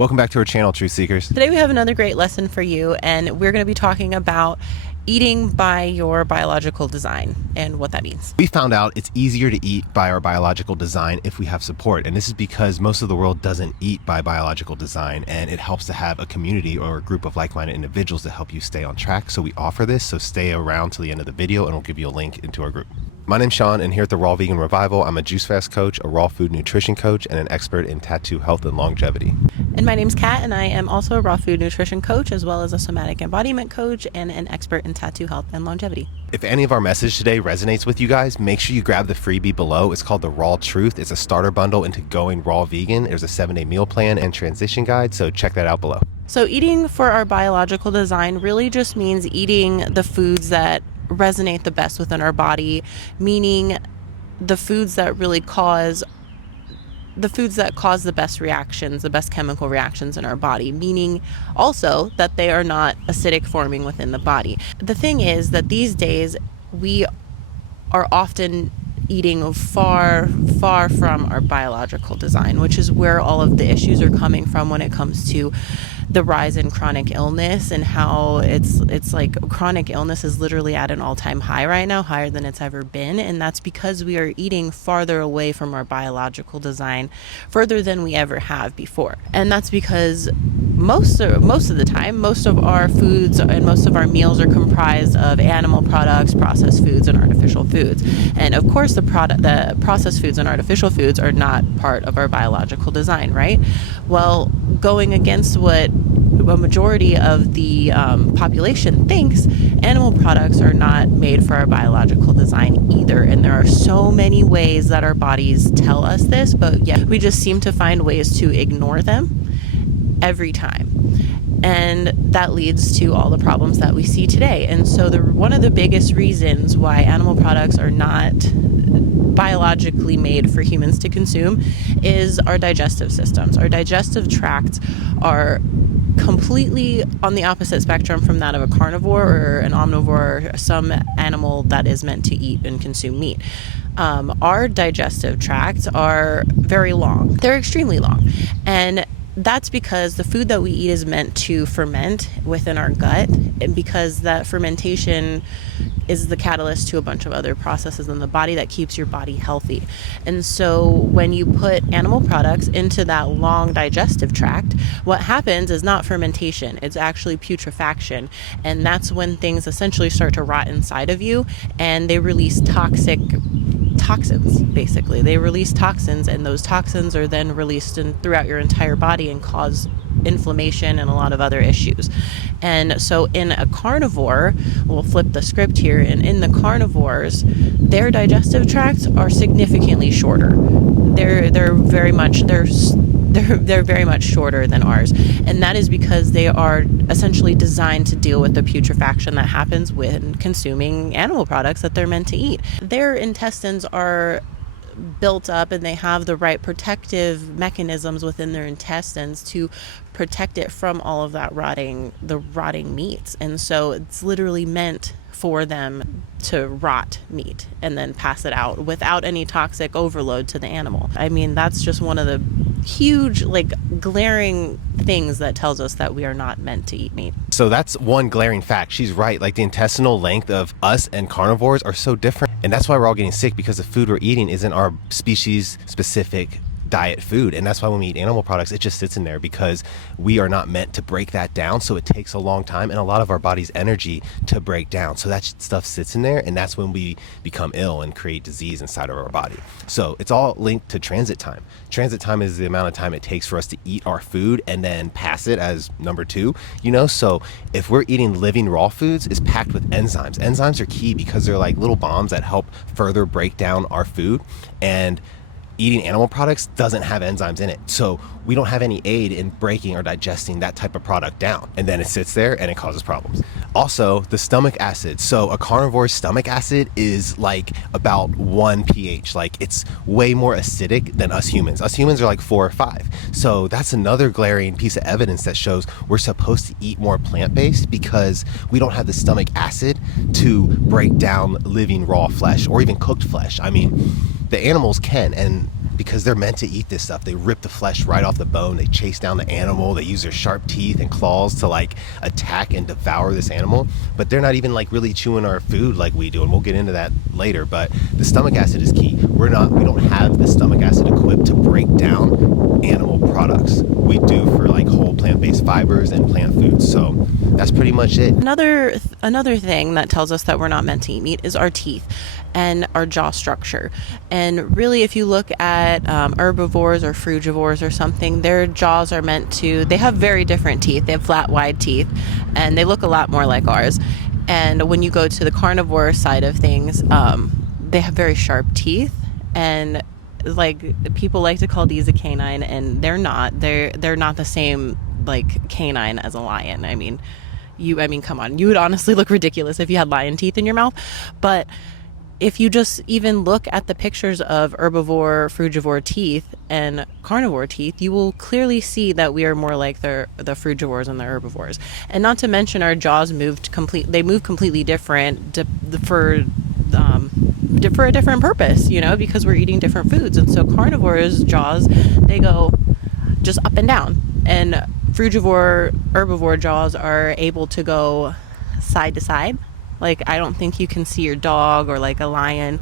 Welcome back to our channel, Truth Seekers. Today we have another great lesson for you, and we're going to be talking about eating by your biological design and what that means. We found out it's easier to eat by our biological design if we have support, and this is because most of the world doesn't eat by biological design, and it helps to have a community or a group of like-minded individuals to help you stay on track. So we offer this, so stay around till the end of the video and we'll give you a link into our group. My name's Sean, and here at the Raw Vegan Revival, I'm a juice fast coach, a raw food nutrition coach, and an expert in tattoo health and longevity. And my name's Kat, and I am also a raw food nutrition coach, as well as a somatic embodiment coach and an expert in tattoo health and longevity. If any of our message today resonates with you guys, make sure you grab the freebie below. It's called the Raw Truth. It's a starter bundle into going raw vegan. There's a 7-day meal plan and transition guide, so check that out below. So eating for our biological design really just means eating the foods that resonate the best within our body, meaning the foods that really cause the best reactions, the best chemical reactions in our body, meaning also that they are not acidic forming within the body. The thing is that these days we are often eating far from our biological design, which is where all of the issues are coming from when it comes to the rise in chronic illness, and how it's like chronic illness is literally at an all-time high right now, higher than it's ever been. And that's because we are eating farther away from our biological design, further than we ever have before. And that's because most of the time, most of our foods and most of our meals are comprised of animal products, processed foods, and artificial foods. And of course, the processed foods and artificial foods are not part of our biological design, right? Well, going against what a majority of the population thinks, animal products are not made for our biological design either. And there are so many ways that our bodies tell us this, but yet we just seem to find ways to ignore them every time. And that leads to all the problems that we see today. And so one of the biggest reasons why animal products are not biologically made for humans to consume is our digestive systems. Our digestive tracts are completely on the opposite spectrum from that of a carnivore or an omnivore or some animal that is meant to eat and consume meat. Our digestive tracts are very long. They're extremely long. And that's because the food that we eat is meant to ferment within our gut, and because that fermentation is the catalyst to a bunch of other processes in the body that keeps your body healthy. And so when you put animal products into that long digestive tract, what happens is not fermentation, it's actually putrefaction. And that's when things essentially start to rot inside of you, and they release toxins, basically. They release toxins, and those toxins are then released throughout your entire body and cause inflammation and a lot of other issues. And so in a carnivore, we'll flip the script here, and in the carnivores, their digestive tracts are significantly shorter. They're very much shorter than ours, and that is because they are essentially designed to deal with the putrefaction that happens when consuming animal products that they're meant to eat. Their intestines are built up, and they have the right protective mechanisms within their intestines to protect it from all of that rotting meats. And so it's literally meant for them to rot meat and then pass it out without any toxic overload to the animal. I mean, that's just one of the huge, glaring things that tells us that we are not meant to eat meat. So that's one glaring fact. She's right. The intestinal length of us and carnivores are so different. And that's why we're all getting sick, because the food we're eating isn't our species specific diet food. And that's why when we eat animal products, it just sits in there, because we are not meant to break that down. So it takes a long time and a lot of our body's energy to break down. So that stuff sits in there, and that's when we become ill and create disease inside of our body. So it's all linked to transit time. Transit time is the amount of time it takes for us to eat our food and then pass it as number 2, so if we're eating living raw foods, it's packed with enzymes. Enzymes are key because they're like little bombs that help further break down our food, and eating animal products doesn't have enzymes in it. So we don't have any aid in breaking or digesting that type of product down. And then it sits there and it causes problems. Also, the stomach acid. So a carnivore's stomach acid is about 1 pH. It's way more acidic than us humans. Us humans are 4 or 5. So that's another glaring piece of evidence that shows we're supposed to eat more plant-based, because we don't have the stomach acid to break down living raw flesh or even cooked flesh. I mean, the animals can, and because they're meant to eat this stuff. They rip the flesh right off the bone. They chase down the animal. They use their sharp teeth and claws to like attack and devour this animal. But they're not even like really chewing our food like we do. And we'll get into that later. But the stomach acid is key. We don't have the stomach acid equipped to break down animal products. We do for like whole plant-based fibers and plant foods. So that's pretty much it. Another thing that tells us that we're not meant to eat meat is our teeth and our jaw structure. And really, if you look at herbivores or frugivores or something, their jaws are meant to, they have very different teeth. They have flat, wide teeth, and they look a lot more like ours. And when you go to the carnivore side of things, they have very sharp teeth, and like people like to call these a canine, and they're not. They're not the same like canine as a lion. I mean, come on, you would honestly look ridiculous if you had lion teeth in your mouth. But if you just even look at the pictures of herbivore, frugivore teeth and carnivore teeth, you will clearly see that we are more like the frugivores and the herbivores. And not to mention our jaws move completely different for a different purpose, because we're eating different foods. And so carnivores' jaws, they go just up and down. And herbivore jaws are able to go side to side. Like, I don't think you can see your dog or like a lion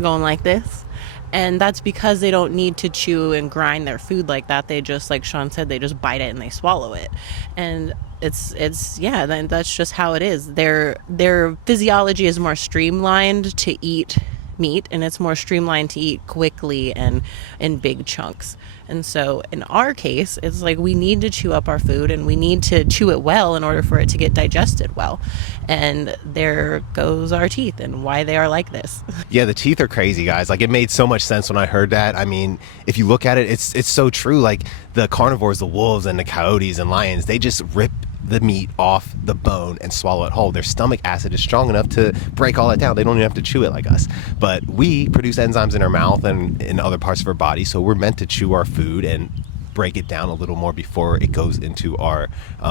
going like this. And that's because they don't need to chew and grind their food like that. They just, like Sean said, they just bite it and they swallow it. And then that's just how it is. Their physiology is more streamlined to eat meat, and it's more streamlined to eat quickly and in big chunks. And so in our case, it's like we need to chew up our food, and we need to chew it well in order for it to get digested well. And there goes our teeth and why they are like this. Yeah, the teeth are crazy, guys. Like, it made so much sense when I heard that. I mean, if you look at it, it's so true. Like, the carnivores, the wolves and the coyotes and lions, they just rip the meat off the bone and swallow it whole. Their stomach acid is strong enough to break all that down. They don't even have to chew it like us. But we produce enzymes in our mouth and in other parts of our body, so we're meant to chew our food and break it down a little more before it goes into our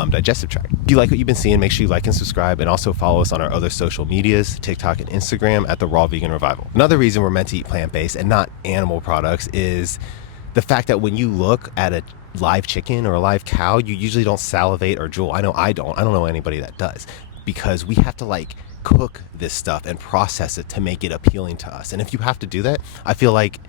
digestive tract. If you like what you've been seeing, make sure you like and subscribe, and also follow us on our other social medias, TikTok and Instagram at the Raw Vegan Revival. Another reason we're meant to eat plant-based and not animal products is the fact that when you look at a live chicken or a live cow, you usually don't salivate or drool. I know I don't know anybody that does, because we have to like cook this stuff and process it to make it appealing to us. And if you have to do that, I feel like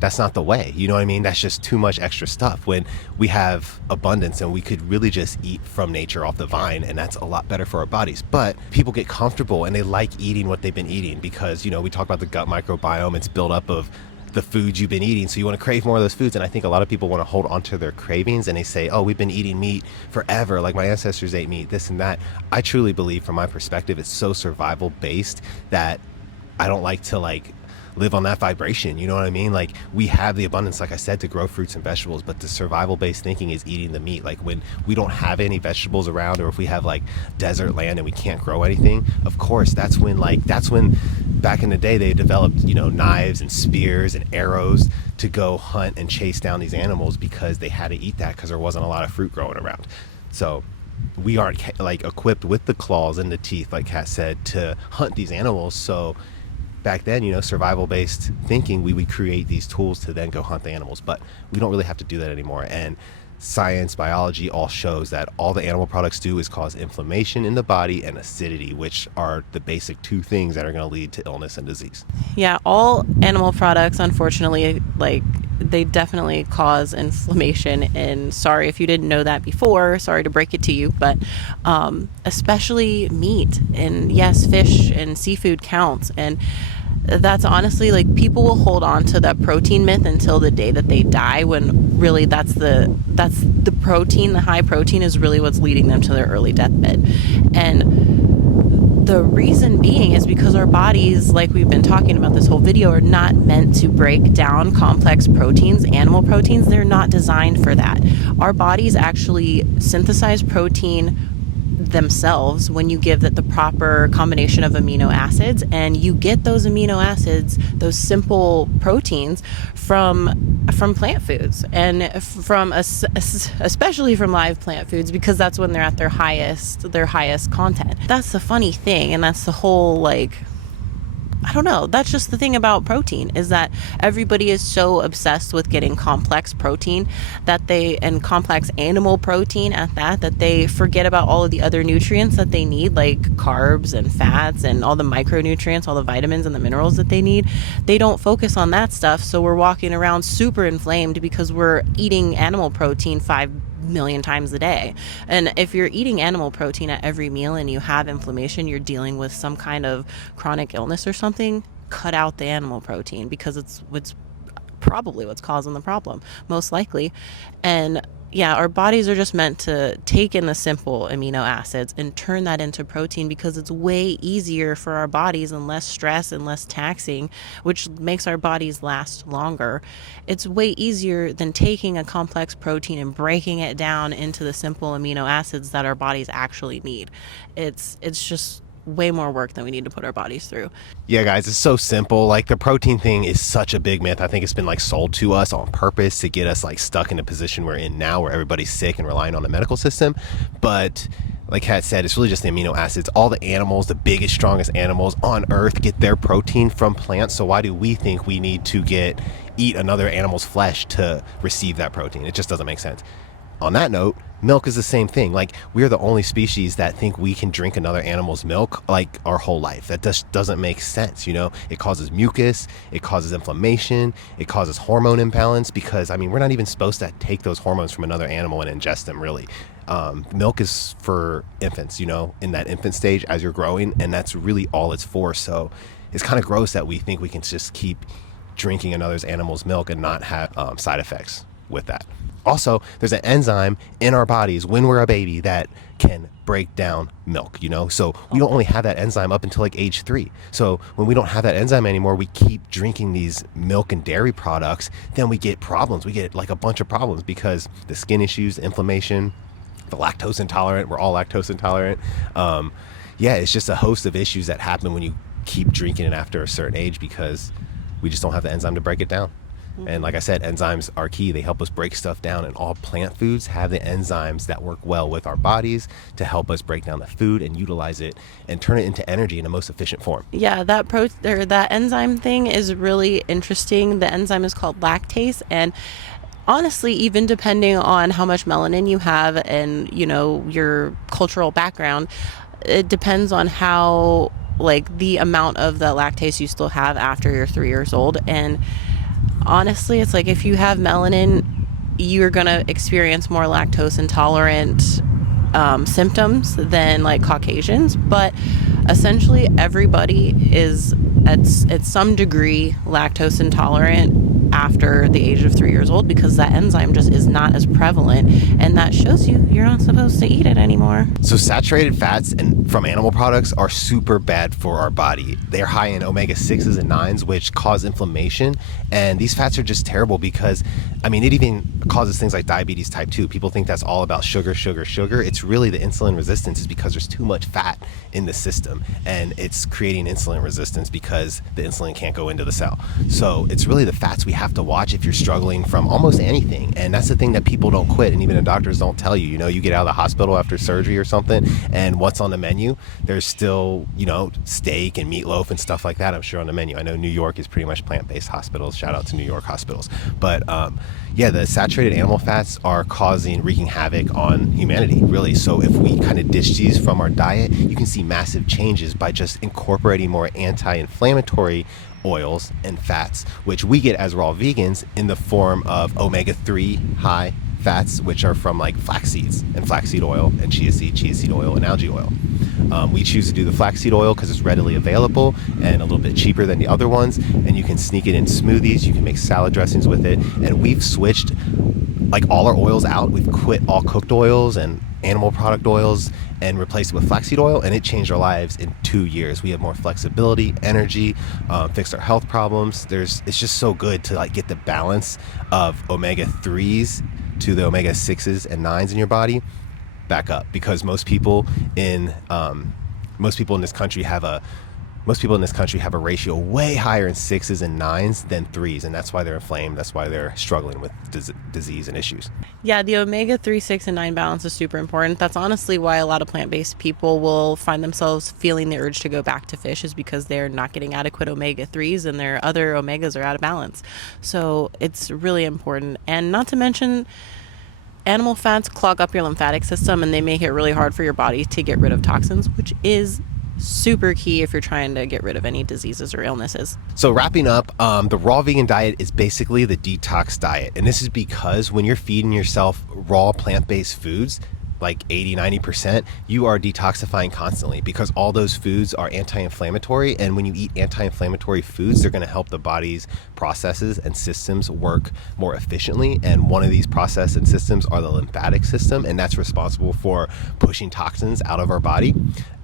that's not the way. You know what I mean? That's just too much extra stuff when we have abundance and we could really just eat from nature off the vine, and that's a lot better for our bodies. But people get comfortable and they like eating what they've been eating because, we talk about the gut microbiome. It's built up of the foods you've been eating, so you want to crave more of those foods. And I think a lot of people want to hold on to their cravings, and they say, oh, we've been eating meat forever, like my ancestors ate meat, this and that. I truly believe, from my perspective, it's so survival based that I don't like to live on that vibration. You know what I mean? Like, we have the abundance, like I said, to grow fruits and vegetables, but the survival based thinking is eating the meat. Like, when we don't have any vegetables around, or if we have like desert land and we can't grow anything, of course that's when back in the day they developed knives and spears and arrows to go hunt and chase down these animals, because they had to eat that because there wasn't a lot of fruit growing around. So we aren't equipped with the claws and the teeth, like Kat said, to hunt these animals. So back then, survival-based thinking, we would create these tools to then go hunt the animals. But we don't really have to do that anymore. And science, biology all shows that all the animal products do is cause inflammation in the body and acidity, which are the basic two things that are going to lead to illness and disease. Yeah, all animal products, unfortunately, they definitely cause inflammation. And sorry if you didn't know that before, sorry to break it to you, but especially meat, and yes, fish and seafood counts. And that's honestly, people will hold on to that protein myth until the day that they die, when really that's the protein, the high protein, is really what's leading them to their early deathbed. And the reason being is because our bodies, like we've been talking about this whole video, are not meant to break down complex proteins, animal proteins. They're not designed for that. Our bodies actually synthesize protein themselves when you give it the proper combination of amino acids, and you get those amino acids, those simple proteins, from plant foods, and especially from live plant foods, because that's when they're at their highest content. That's the funny thing, and that's the whole I don't know. That's just the thing about protein, is that everybody is so obsessed with getting complex protein and complex animal protein at that they forget about all of the other nutrients that they need, like carbs and fats and all the micronutrients, all the vitamins and the minerals that they need. They don't focus on that stuff. So we're walking around super inflamed because we're eating animal protein 5 million times a day. And if you're eating animal protein at every meal and you have inflammation, you're dealing with some kind of chronic illness or something, cut out the animal protein, because it's probably what's causing the problem, most likely. And yeah, our bodies are just meant to take in the simple amino acids and turn that into protein, because it's way easier for our bodies and less stress and less taxing, which makes our bodies last longer. It's way easier than taking a complex protein and breaking it down into the simple amino acids that our bodies actually need. It's just way more work than we need to put our bodies through. Yeah, guys, it's so simple. Like, the protein thing is such a big myth. I think it's been like sold to us on purpose to get us like stuck in the position we're in now, where everybody's sick and relying on the medical system. But like Kat said, it's really just the amino acids. All the animals, the biggest, strongest animals on earth, get their protein from plants. So why do we think we need to eat another animal's flesh to receive that protein? It just doesn't make sense. On that note, milk is the same thing. Like, we're the only species that think we can drink another animal's milk like our whole life. That just doesn't make sense. It causes mucus, it causes inflammation, it causes hormone imbalance, because we're not even supposed to take those hormones from another animal and ingest them, really. Milk is for infants, in that infant stage as you're growing, and that's really all it's for. So it's kind of gross that we think we can just keep drinking another animal's milk and not have side effects with that. Also, there's an enzyme in our bodies when we're a baby that can break down milk, so we don't only have that enzyme up until like age 3. So when we don't have that enzyme anymore, we keep drinking these milk and dairy products, then we get problems. We get like a bunch of problems, because the skin issues, the inflammation, the lactose intolerant. We're all lactose intolerant. It's just a host of issues that happen when you keep drinking it after a certain age, because we just don't have the enzyme to break it down. And like I said, enzymes are key. They help us break stuff down, and all plant foods have the enzymes that work well with our bodies to help us break down the food and utilize it and turn it into energy in the most efficient form. Yeah, that enzyme thing is really interesting. The enzyme is called lactase, and honestly, even depending on how much melanin you have and your cultural background, it depends on how, like, the amount of the lactase you still have after you're 3 years old. And honestly, it's like, if you have melanin, you're going to experience more lactose intolerant symptoms than like Caucasians. But essentially, everybody is at some degree lactose intolerant after the age of 3 years old, because that enzyme just is not as prevalent, and that shows you're not supposed to eat it anymore. So saturated fats from animal products are super bad for our body. They're high in omega-6s and 9s, which cause inflammation, and these fats are just terrible because it even causes things like diabetes type 2. People think that's all about sugar. It's really the insulin resistance is because there's too much fat in the system, and it's creating insulin resistance because the insulin can't go into the cell. So it's really the fats we have to watch if you're struggling from almost anything. And that's the thing that people don't quit, and even the doctors don't tell you. You get out of the hospital after surgery or something, and what's on the menu? There's still steak and meatloaf and stuff like that, I'm sure, on the menu. I know New York is pretty much plant-based hospitals. Shout out to New York hospitals. But the saturated animal fats are wreaking havoc on humanity, really. So if we kind of ditch these from our diet, you can see massive changes by just incorporating more anti-inflammatory oils and fats, which we get as raw vegans in the form of omega-3 high fats, which are from like flax seeds and flaxseed oil and chia seed oil and algae oil. We choose to do the flaxseed oil because it's readily available and a little bit cheaper than the other ones, and you can sneak it in smoothies, you can make salad dressings with it. And we've switched like all our oils out. We've quit all cooked oils and animal product oils and replaced it with flaxseed oil, and it changed our lives in 2 years. We have more flexibility, energy, fixed our health problems. It's just so good to like get the balance of omega-3s to the omega-6s and 9s in your body back up, because most people in this country have a most people in this country have a ratio way higher in 6s and 9s than 3s, and that's why they're inflamed. That's why they're struggling with disease and issues. Yeah, the omega-3, 6, and 9 balance is super important. That's honestly why a lot of plant-based people will find themselves feeling the urge to go back to fish, is because they're not getting adequate omega-3s and their other omegas are out of balance. So it's really important. And not to mention, animal fats clog up your lymphatic system and they make it really hard for your body to get rid of toxins, which is super key if you're trying to get rid of any diseases or illnesses. So wrapping up, the raw vegan diet is basically the detox diet. And this is because when you're feeding yourself raw plant-based foods, like 80-90%, you are detoxifying constantly because all those foods are anti-inflammatory, and when you eat anti-inflammatory foods, they're going to help the body's processes and systems work more efficiently. And one of these processes and systems are the lymphatic system, and that's responsible for pushing toxins out of our body.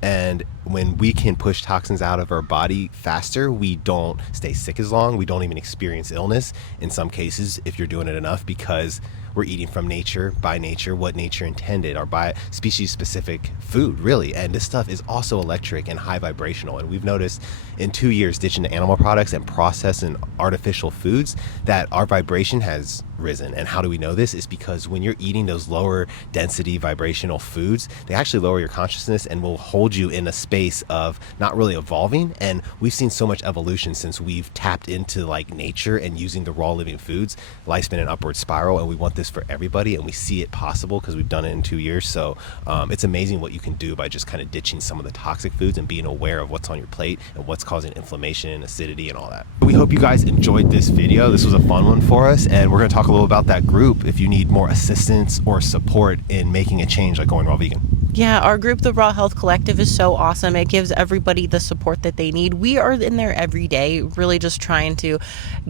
And when we can push toxins out of our body faster, we don't stay sick as long. We don't even experience illness in some cases if you're doing it enough, because we're eating from nature, by nature, what nature intended, or by species specific food, really. And this stuff is also electric and high vibrational. And we've noticed in 2 years ditching the animal products and processed and artificial foods that our vibration has risen. And how do we know this? Is because when you're eating those lower density vibrational foods, they actually lower your consciousness and will hold you in a space of not really evolving. And we've seen so much evolution since we've tapped into like nature and using the raw living foods. Life's been an upward spiral, and we want this for everybody, and we see it possible because we've done it in 2 years. So it's amazing what you can do by just kind of ditching some of the toxic foods and being aware of what's on your plate and what's causing inflammation and acidity and all that. We hope you guys enjoyed this video. This was a fun one for us, and we're going to talk a little about that group if you need more assistance or support in making a change like going raw vegan. Yeah, our group, the Raw Health Collective, is so awesome. It gives everybody the support that they need. We are in there every day, really just trying to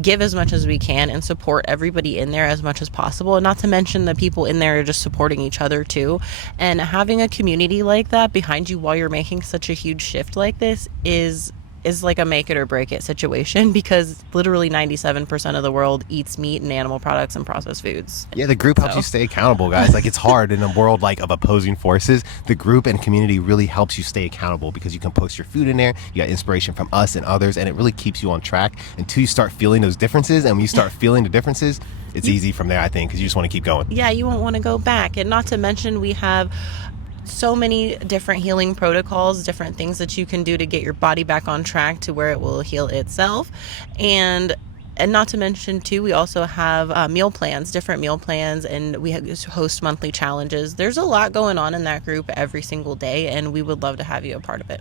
give as much as we can and support everybody in there as much as possible. And not to mention the people in there are just supporting each other too. And having a community like that behind you while you're making such a huge shift like this is like a make it or break it situation, because literally 97% of the world eats meat and animal products and processed foods. Yeah, the group helps you stay accountable, guys. Like, it's hard in a world like of opposing forces. The group and community really helps you stay accountable because you can post your food in there. You got inspiration from us and others, and it really keeps you on track until you start feeling those differences. And when you start feeling the differences, it's easy from there, I think, because you just want to keep going. Yeah, you won't want to go back. And not to mention, we have so many different healing protocols, different things that you can do to get your body back on track to where it will heal itself. And not to mention too, we also have meal plans, different meal plans, and we host monthly challenges. There's a lot going on in that group every single day, and we would love to have you a part of it.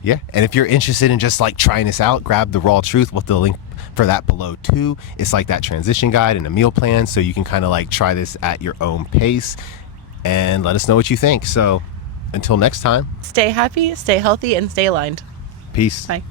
Yeah, and if you're interested in just like trying this out, grab the Raw Truth with the link for that below too. It's like that transition guide and a meal plan, so you can kind of like try this at your own pace and let us know what you think. So until next time, stay happy, stay healthy, and stay aligned. Peace. Bye.